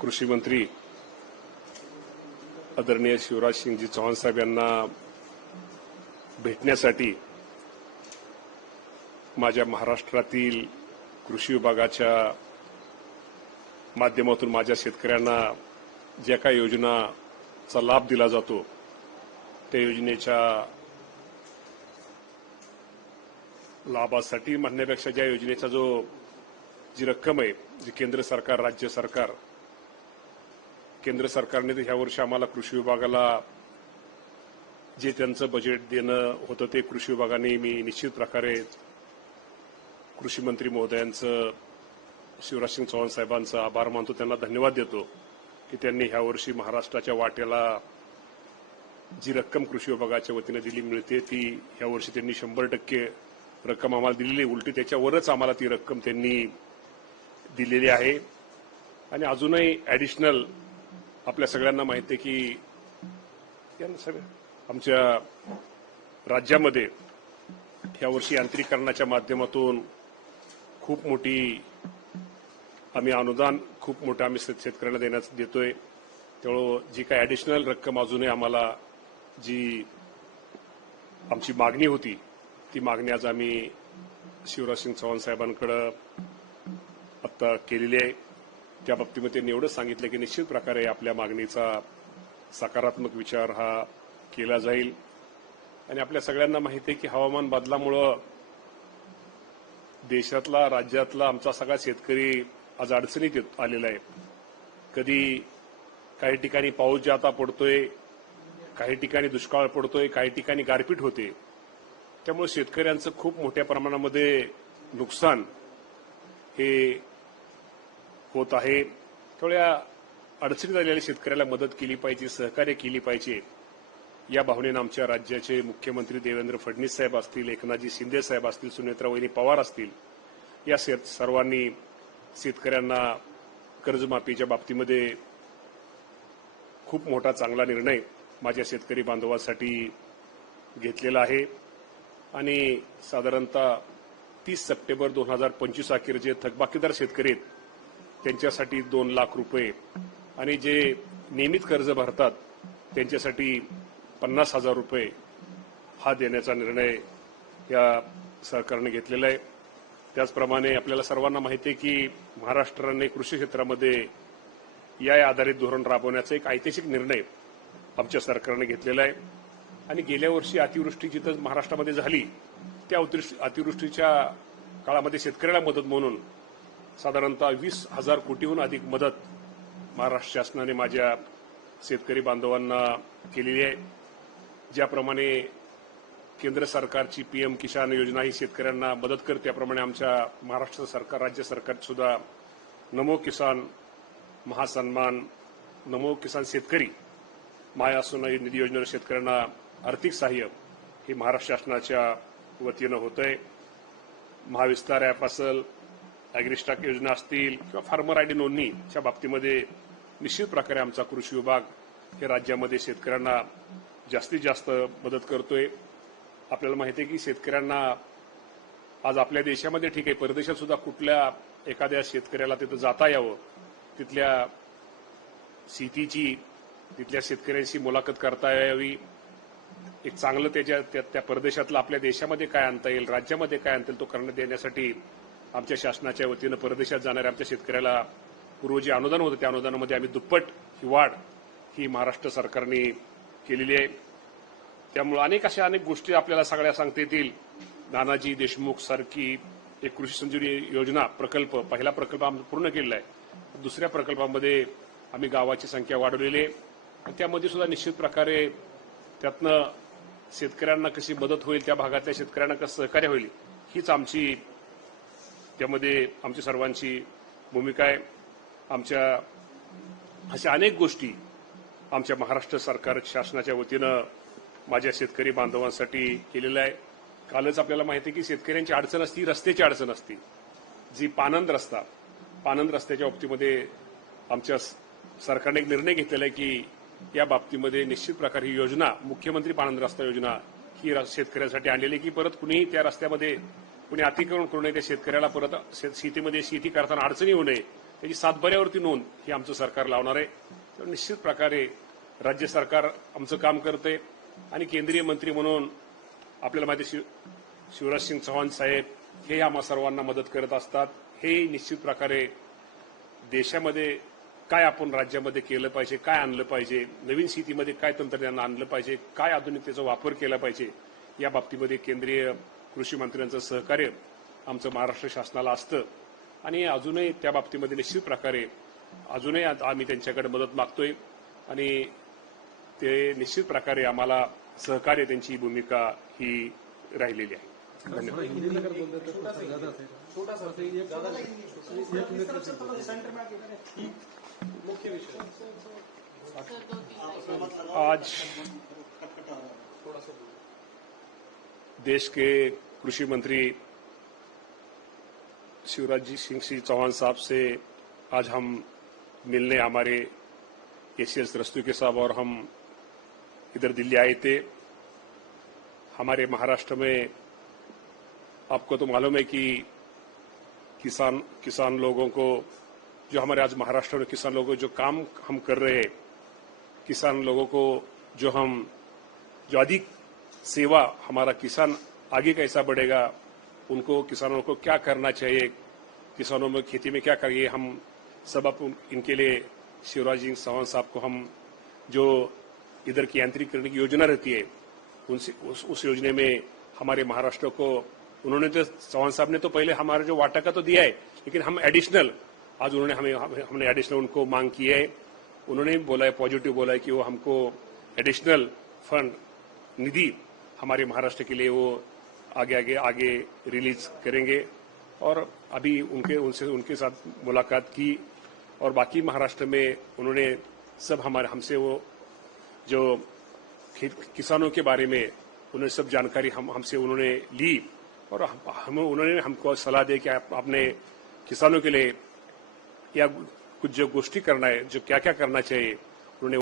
कृषी मंत्री आदरणीय शिवराज सिंगजी चौहान साहेब यांना भेटण्यासाठी माझ्या महाराष्ट्रातील कृषी विभागाच्या माध्यमातून माझ्या शेतकऱ्यांना ज्या काही योजनांचा लाभ दिला जातो त्या योजनेच्या लाभासाठी म्हणण्यापेक्षा ज्या योजनेचा जी रक्कम आहे जी केंद्र सरकार राज्य सरकार केंद्र सरकारने ह्या वर्षी आम्हाला कृषी विभागाला जे त्यांचं बजेट देणं होतं ते कृषी विभागाने मी निश्चित प्रकारे कृषी मंत्री महोदयांचं शिवराजसिंग चौहान साहेबांचा आभार मानतो, त्यांना धन्यवाद देतो की त्यांनी ह्या वर्षी महाराष्ट्राच्या वाट्याला जी रक्कम कृषी विभागाच्या वतीने दिली मिळते ती ह्या वर्षी त्यांनी 100% रक्कम आम्हाला दिलेली, उलटी त्याच्यावरच आम्हाला ती रक्कम त्यांनी दिलेली आहे. आणि अजूनही ॲडिशनल आपल्या सगळ्यांना माहिती आहे की आमच्या राज्यामध्ये यावर्षी यांत्रिकरणाच्या माध्यमातून खूप मोठी आम्ही अनुदान खूप मोठं आम्ही शेतकऱ्यांना देतोय. त्यामुळं जी काही ॲडिशनल रक्कम अजूनही आम्हाला जी आमची मागणी होती ती मागणी आज आम्ही शिवराजसिंग चौहान साहेबांकडे आता केलेली आहे. त्या बाबतीमध्ये त्यांनी एवढंच सांगितलं की निश्चित प्रकारे आपल्या मागणीचा सकारात्मक विचार हा केला जाईल. आणि आपल्या सगळ्यांना माहिती आहे की हवामान बदलामुळं देशातला राज्यातला आमचा सगळा शेतकरी आज अडचणीत आलेला आहे. कधी काही ठिकाणी पाऊस जाता पडतोय, काही ठिकाणी दुष्काळ पडतोय, काही ठिकाणी गारपीट होते. त्यामुळे शेतकऱ्यांचं खूप मोठ्या प्रमाणामध्ये नुकसान हे होत आहे. थोड्या अडचणीत आलेल्या शेतकऱ्याला मदत केली पाहिजे, सहकार्य केली पाहिजे या भावनेनं आमच्या राज्याचे मुख्यमंत्री देवेंद्र फडणवीस साहेब असतील, एकनाथजी शिंदे साहेब असतील, सुनेत्रा वहिनी पवार असतील, या सर्वांनी शेतकऱ्यांना कर्जमाफीच्या बाबतीमध्ये खूप मोठा चांगला निर्णय माझ्या शेतकरी बांधवांसाठी घेतलेला आहे. आणि साधारणतः 30 सप्टेंबर 2025 अखेर जे थकबाकीदार शेतकरी आहेत त्यांच्यासाठी 2 लाख रुपये आणि जे नियमित कर्ज भरतात त्यांच्यासाठी 50,000 रुपये हा देण्याचा निर्णय या सरकारने घेतलेला आहे. त्याचप्रमाणे आपल्याला सर्वांना माहिती आहे की महाराष्ट्राने कृषी क्षेत्रामध्ये या आधारित धोरण राबवण्याचा एक ऐतिहासिक निर्णय आमच्या सरकारने घेतलेला आहे. आणि गेल्या वर्षी अतिवृष्टी जिथं महाराष्ट्रामध्ये झाली त्या अतिवृष्टीच्या काळामध्ये शेतकऱ्याला मदत म्हणून साधारणतः 20,000 कोटीहून अधिक मदत महाराष्ट्र शासनाने माझ्या शेतकरी बांधवांना केलेली आहे. ज्याप्रमाणे केंद्र सरकारची PM किसान योजना ही शेतकऱ्यांना मदत करते त्याप्रमाणे आमच्या महाराष्ट्र सरकार राज्य सरकार सुद्धा नमो किसान महासन्मान, नमो किसान शेतकरी माया सोनाई निधी योजनेवर शेतकऱ्यांना आर्थिक सहाय्य हे महाराष्ट्र शासनाच्या वतीनं होतंय. महाविस्तार ॲप असेल, ॲग्रिस्टाक योजना असतील किंवा फार्मर ID नोंदणीच्या बाबतीमध्ये निश्चित प्रकारे आमचा कृषी विभाग हे राज्यामध्ये शेतकऱ्यांना जास्तीत जास्त मदत करतोय. आपल्याला माहिती आहे की शेतकऱ्यांना आज आपल्या देशामध्ये ठीक आहे, परदेशात सुद्धा कुठल्या एखाद्या शेतकऱ्याला तिथं जाता यावं, तिथल्या शेतीची तिथल्या शेतकऱ्यांशी मुलाखत करता यावी, एक चांगलं त्या परदेशातलं आपल्या देशामध्ये काय आणता येईल, राज्यामध्ये काय आणता येईल तो करण्यात देण्यासाठी आमच्या शासनाच्या वतीनं परदेशात जाणाऱ्या आमच्या शेतकऱ्याला पूर्व जे अनुदान होतं त्या अनुदानामध्ये आम्ही दुप्पट ही वाढ ही महाराष्ट्र सरकारने केलेली आहे. त्यामुळे अनेक गोष्टी आपल्याला सगळ्या सांगता येतील. नानाजी देशमुख सारखी एक कृषी संजीवनी योजना प्रकल्प, पहिला प्रकल्प आम्ही पूर्ण केलेला आहे. दुसऱ्या प्रकल्पामध्ये आम्ही गावाची संख्या वाढवलेली आहे. त्यामध्ये सुद्धा निश्चित प्रकारे त्यातनं शेतकऱ्यांना कशी मदत होईल, त्या भागातल्या शेतकऱ्यांना कसं सहकार्य होईल हीच आमची त्यामध्ये आमची सर्वांची भूमिका आहे. आमच्या अशा अनेक गोष्टी आमच्या महाराष्ट्र सरकार शासनाच्या वतीनं माझ्या शेतकरी बांधवांसाठी केलेलं आहे. कालच आपल्याला माहिती आहे की शेतकऱ्यांची अडचण असती, रस्त्याची अडचण असती. जी पानंद रस्त्याच्या बाबतीमध्ये आमच्या सरकारने एक निर्णय घेतलेला आहे की या बाबतीमध्ये निश्चित प्रकारे ही योजना मुख्यमंत्री पानंद रस्ता योजना ही शेतकऱ्यांसाठी आणलेली की परत कुणीही त्या रस्त्यामध्ये कुणी अतिक्रमण करू नये, त्या शेतकऱ्याला परत शेतीमध्ये शेती करताना अडचणी होऊ नये त्याची सातबाऱ्यावरती नोंद ही आमचं सरकार लावणार आहे. तर निश्चित प्रकारे राज्य सरकार आमचं काम करते आणि केंद्रीय मंत्री म्हणून आपल्याला माहिती शिवराज सिंग चौहान साहेब हे आम्हा सर्वांना मदत करत असतात. हे निश्चित प्रकारे देशामध्ये काय आपण राज्यामध्ये केलं पाहिजे, काय आणलं पाहिजे, नवीन स्थितीमध्ये काय तंत्रज्ञान आणलं पाहिजे, काय आधुनिकतेचा वापर केला पाहिजे, या बाबतीमध्ये केंद्रीय कृषी मंत्र्यांचं सहकार्य आमचं महाराष्ट्र शासनाला असतं आणि अजूनही त्या बाबतीमध्ये निश्चित प्रकारे अजूनही आम्ही त्यांच्याकडे मदत मागतोय आणि ते निश्चित प्रकारे आम्हाला सहकार्य त्यांची भूमिका ही राहिलेली आहे. आज देश के कृषि मंत्री शिवराज जी सिंह चौहान साहब से आज हम मिलने हमारे एसीएस रस्तों के साहब और हम इधर दिल्ली आए थे. हमारे महाराष्ट्र में आपको तो मालूम है कि किसान लोगों को जो हमारे आज महाराष्ट्र में किसान लोगों को जो काम हम कर रहे हैं, किसान लोगों को जो अधिक सेवा हमारा किसान आगे कैसा बढ़ेगा, उनको किसानों को क्या करना चाहिए, किसानों में खेती में क्या करिए, हम सब अब इनके लिए शिवराज सिंह चौहान साहब को हम जो इधर की यांत्रिकीकरण की योजना रहती है उनसे उस योजना में हमारे महाराष्ट्र को उन्होंने तो चौहान साहब ने तो पहले हमारा जो वाटा का तो दिया है, लेकिन हम एडिशनल आज हमने एडिशनल उनको मांग की है. उन्होंने बोला है, पॉजिटिव बोला है कि वो हमको एडिशनल फंड निधि हमारे महाराष्ट्र के लिए वो आगे रिलीज करेंगे. और अभी उनके साथ मुलाकात की और बाकी महाराष्ट्र में उन्होंने सब हमसे वो जो किसानों के बारे में उन्होंने सब जानकारी हमसे उन्होंने ली और उन्होंने हमको सलाह दी कि आपने किसानों के लिए या कुछ जो गोष्ठी करना है, जो क्या क्या करना चाहिए